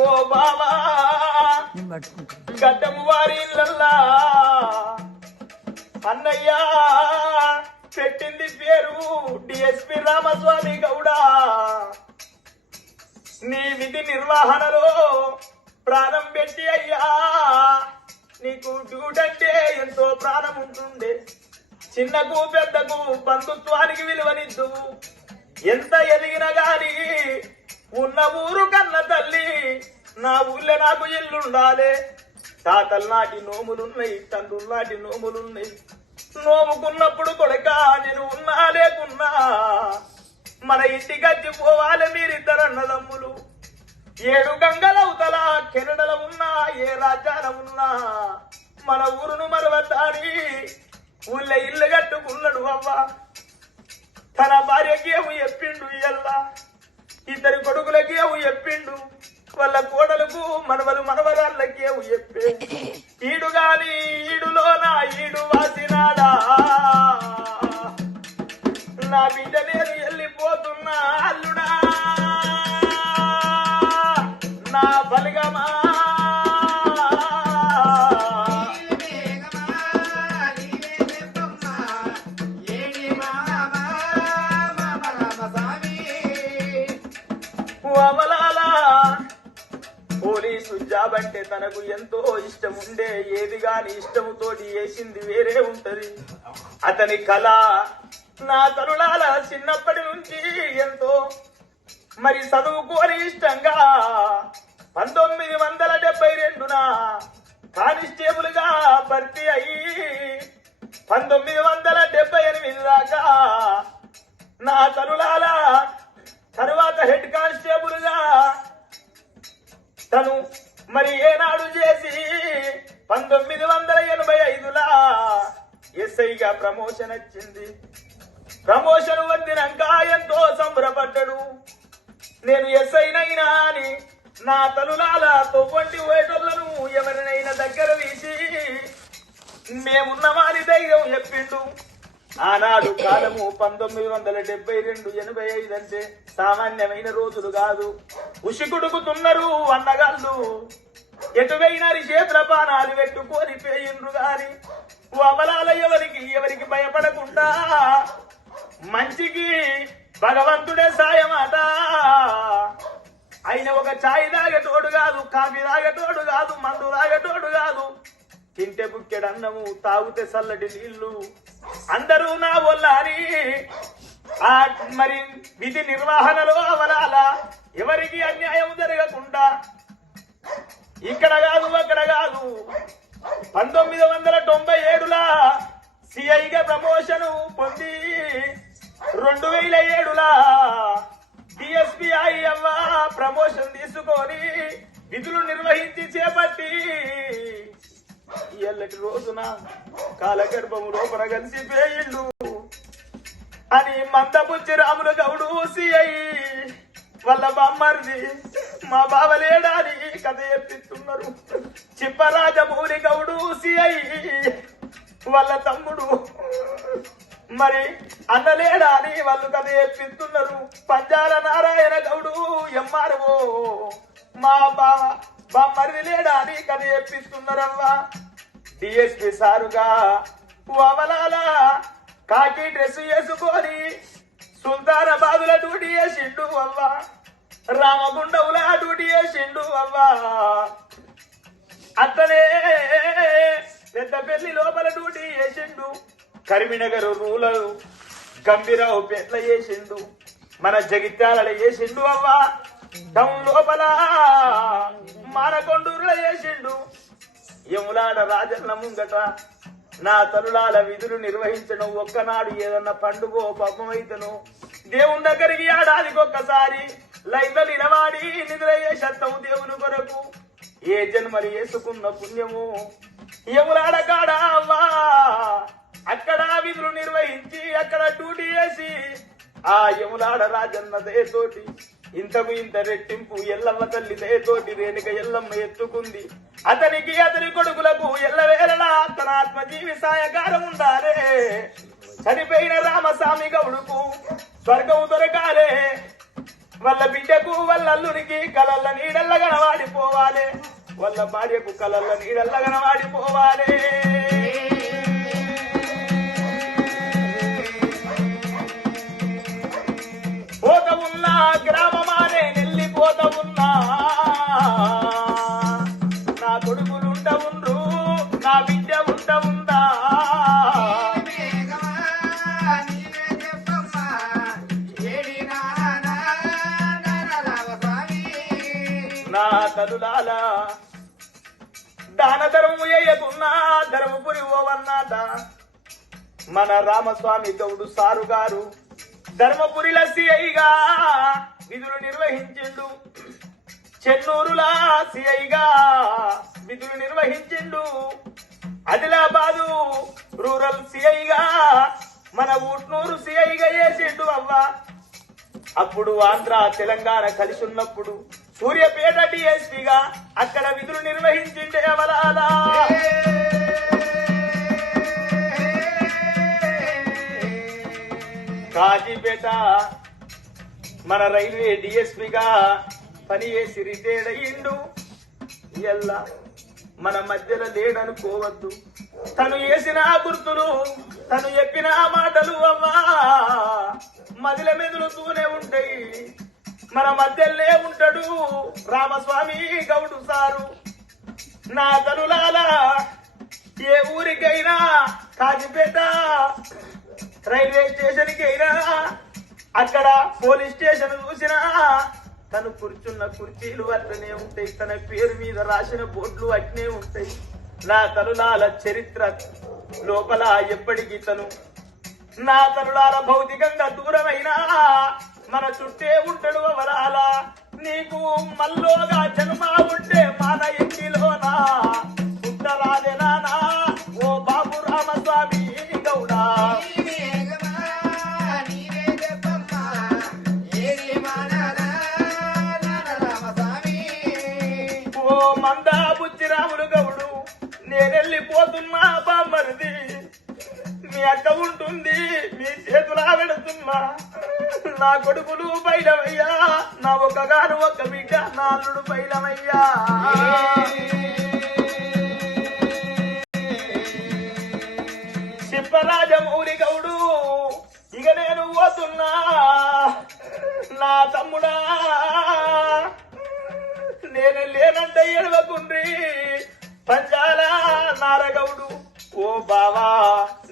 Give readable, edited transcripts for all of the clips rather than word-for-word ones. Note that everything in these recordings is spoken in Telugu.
ఓ బావా గడ్డము వారి ఇళ్ళల్లా అన్నయ్య పెట్టింది పేరు డిఎస్పి రామస్వామి గౌడ. నీ విధి నిర్వహణలో ప్రాణం పెట్టి అయ్యా నీకు డ్యూటంటే ఎంతో ప్రాణం ఉంటుండే. చిన్నకు పెద్దకు బంధుత్వానికి విలువనిద్దు. ఎంత ఎదిగినా గాని ఉన్న ఊరు కన్న తల్లి నా ఊళ్ళో నాకు ఇల్లుండాలే. తాతల నాటి నోములున్నాయి, తండ్రుల నాటి నోములున్నాయి. నోముకున్నప్పుడు కొడక నేను ఉన్నా లేకున్నా మన ఇంటికి వచ్చి పోవాలి మీరిద్దరన్నదమ్ములు. 7 గంగలవుతల కెనడల ఉన్నా ఏ రాజ్యాల ఉన్నా మన ఊరును మరవద్దాని ఊళ్ళో ఇల్లు కట్టుకున్నాడు అవ్వ. తన భార్యకి ఏమో చెప్పిండు ఇయ్యల్లా, 2 కొడుకులకి ఏమో చెప్పిండు, వాళ్ళ కోడలకు మనవలు మనవరాళ్ళకి ఏమో చెప్పే. ఈడు గాని ఈడులో నా ఈడు వాసినాడా నా బిడ్డ నేను వెళ్ళిపోతున్నా అల్లుడా నా బలిగమా. పోలీసు జాబ్ అంటే తనకు ఎంతో ఇష్టం ఉండే. ఏది గాని ఇష్టముతోటి వేసింది వేరే ఉంటది. అతని కళ నా తరుణాల చిన్నప్పటి నుంచి ఎంతో మరి చదువుకోని ఇష్టంగా 1972 కానిస్టేబుల్ గా భర్తీ అయ్యి 1978 దాకా నా తరుణాల తరువాత హెడ్ కానిస్టేబుల్ గా తను మరి ఏనాడు చేసి 1985 ఎస్ఐగా ప్రమోషన్ వచ్చింది. ప్రమోషన్ పొందినాక ఎంతో సంబరపడ్డాడు. నేను ఎస్ఐనైనా అని నా తలులాల తొవ్వంటి ఓటర్లను ఎవరినైనా దగ్గర తీసి మేమున్నవారి ధైర్యం చెప్పిండు. ఆనాడు కాలము 1972 85 అంటే సామాన్యమైన రోజులు కాదు. ఉసికుడుకుతున్నారు అన్నగాళ్ళు, ఎటువైనా చేతుల పానాలు పెట్టుకొని పేయిండ్రు గాని అవలాల ఎవరికి భయపడకుండా మంచికి భగవంతుడే సాయమాట. ఆయన ఒక ఛాయ్ తాగేటోడు కాదు, కాఫీ తాగేటోడు కాదు, మందు తాగేటోడు కాదు. తింటే బుక్కెడు అన్నము, తాగితే చల్లటి నీళ్లు. అందరూ నా వల్లారి ఆ మరి విధి నిర్వహణలో అవలాల ఎవరికి అన్యాయం జరగకుండా ఇక్కడ కాదు అక్కడ కాదు 1997 సిఐగా ప్రమోషన్ పొంది 2007 డిఎస్పీ అయ్యవ్వ ప్రమోషన్ తీసుకొని విధులు నిర్వహించి చేపట్టి ఎల్లటి రోజున కాలగర్భము లోపల కలిసి పేయిండు అని మందబుచ్చి రాములు గౌడు సిఐ వాళ్ళ బామ్మర్ది మా బావలేడాని కథ చెప్పిస్తున్నారు. చిప్పరాజమూరి గౌడు సిఐ వాళ్ళ తమ్ముడు మరి అన్నలేడా అని వాళ్ళు కథ చెప్పిస్తున్నారు. పంజాల నారాయణ గౌడు ఎంఆర్ఓ మా బామ్మర్ది లేడా అని కథ చెప్పిస్తున్నారవ్వా. డిఎస్పీ సారుగా అవలాల కాకి డ్రెస్ వేసుకొని సుల్తానాబాదుల డ్యూటీ చేసిండు అవ్వ, రామగుండవుల డ్యూటీ చేసిండు అవ్వ. అట్లనే పెద్దపల్లి లోపల డ్యూటీ చేసిండు, కరీంనగర్ రూరల్ గంభీరావు పెట్ల చేసిండు, మన జగిత్యాల చేసిండు అవ్వ. టౌన్ లోపల మానకొండూరులో చేసిండు. యములాడ రాజన్న ముంగట నా తరులాల విధులు నిర్వహించడం. ఒక్కనాడు ఏదన్నా పండుగ పాపమైతను దేవుని దగ్గరికి ఏడాదికి ఒక్కసారి లైన్లో నిలవాడి నిద్రయ్యే శబ్దము దేవుని కొరకు. ఏ జన్మలు వేసుకున్న పుణ్యము యములాడ కాడ అవ్వా. అక్కడ విధులు నిర్వహించి అక్కడ డ్యూటీ చేసి ఆ యములాడ రాజన్న దయతోటి ఇంతకు ఇంత రెట్టింపు ఎల్లమ్మ తల్లి దయతోటి రేణుక ఎల్లమ్మ ఎత్తుకుంది. అతనికి అతని కొడుకులకు ఎల్లవేళలా తన ఆత్మజీవి సాయకారం ఉండాలే. చనిపోయిన రామస్వామి గౌడుకు స్వర్గము దొరకాలే. వాళ్ళ బిడ్డకు వాళ్ళ అల్లునికి కలల్ల నీడల్ల గనవాడిపోవాలి, వాళ్ళ భార్యకు కలల్ల నీడల్ల గనవాడిపోవాలి. పోత ఉన్నా గ్రామమానే నెల్లిపోత ఉన్నా, నా కొడుకులుంట ఉండ్రు, నా బిడ్డ ఉంట ఉందా. నా తలులాల దాన ధర్మము వేయకున్నా ధర్మపురి ఓవన్నాట. మన రామస్వామి గౌడు సారు గారు ధర్మపురిల సిఐగా విధులు నిర్వహించిండు, చెన్నూరులా సిఐగా విధులు నిర్వహించిండు, ఆదిలాబాదు రూరల్ సిఐగా మన ఊట్నూరు సిఐగా చేసిండు అవ్వ. అప్పుడు ఆంధ్ర తెలంగాణ కలిసి ఉన్నప్పుడు సూర్యపేట డిఎస్పీగా అక్కడ విధులు నిర్వహించిండే అవలాలా. కాజీపేట మన రైల్వే డిఎస్పీగా పనిచేసి రిటైర్డ్ అయ్యిండు. ఎల్లా మన మధ్యలో లేడనుకోవద్దు, తను వేసిన గుర్తులు తను చెప్పిన మాటలు అవ్వా మదిల మెదులుతూనే ఉంటాయి. మన మధ్యలోనే ఉంటాడు రామస్వామి గౌడు సారు. నా తనులాల ఏ ఊరికైనా కాజీపేట రైల్వే స్టేషన్కి అయినా అక్కడ పోలీస్ స్టేషన్ చూసినా తను కూర్చున్న కుర్చీలు అట్లనే ఉంటాయి, తన పేరు మీద రాసిన బోర్డులు అట్నే ఉంటాయి. నా తనులాల చరిత్ర లోపల ఎప్పటికీ తను నా తనులాల భౌతికంగా దూరమైనా మన చుట్టే ఉంటాడు అవరాల. నీకు మల్లోగా జన్మ ఉంటే మన ఇంటిలోనా పుట్టరాదే నానా ఓ బాబు రామస్వామి గౌడా. ఓ మందా బుచ్చిరాములు గౌడు, నేనెళ్ళిపోతున్నా బామ్మరిది, మీ అక్క ఉంటుంది మీ చేతులా పెడుతున్నా. నా కొడుకులు బయలమయ్యా, నా ఒక్కగాను ఒక్క బిడ్డ నా అల్లుడు బయలమయ్యా. సిప్పరాజమౌళి గౌడు, ఇక నేను పోతున్నా నా తమ్ముడా, నేను లేనంటే ఎడవకుండ్రి పంచాల నారగౌడు. ఓ బావా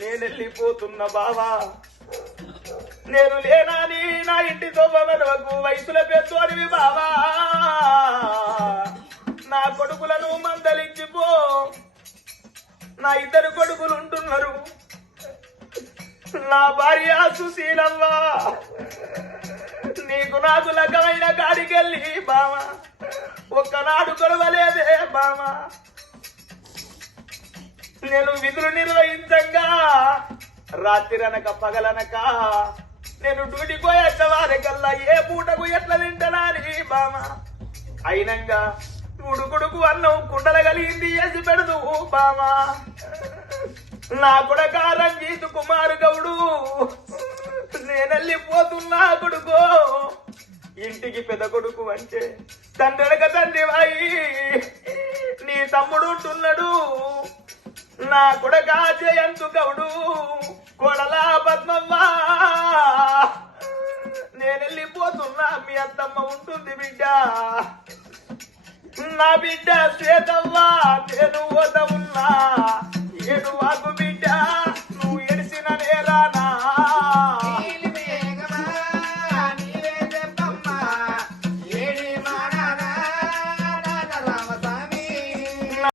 నేనెళ్ళిపోతున్నా బావా, నేను లేనాని నా ఇంటి తోపకు వయసుల పెద్దోనివి బావా. నా కొడుకులను మందలించిపో, నా ఇద్దరు కొడుకులు ఉంటున్నారు, నా భార్య సుశీలవ్వ. నీకు నాకు లగ్గమైన కాడికెళ్ళి బావా ఒక్కనాడు కొడవలేదే బావా. నేను విధులు నిర్వహించంగా రాత్రిరనక పగలనక నేను డ్యూటీ పోయేటవారికల్లా ఏ పూటకు ఎట్లా తింటనాని బామ. అయినంగా ఉడుకుడుకు అన్నం కుండల కలిగింది వేసి పెడదు బామ. నా కొడక రంగీత్ కుమార్ గౌడు, నేనెళ్ళిపోతున్నా కొడుకో. ఇంటికి పెద్ద కొడుకు అంటే తండ్రినక తండ్రి వాయి, నీ తమ్ముడు ఉంటున్నాడు. నా కొడక జయంతు గౌడు, కొడల పద్మవ్వ, నేనెళ్ళిపోతున్నా మీ అత్తమ్మ ఉంటుంది బిడ్డ. నా బిడ్డ శ్వేతవ్వ, నేను పోత ఉన్నా ఏడు వాకు బిడ్డ.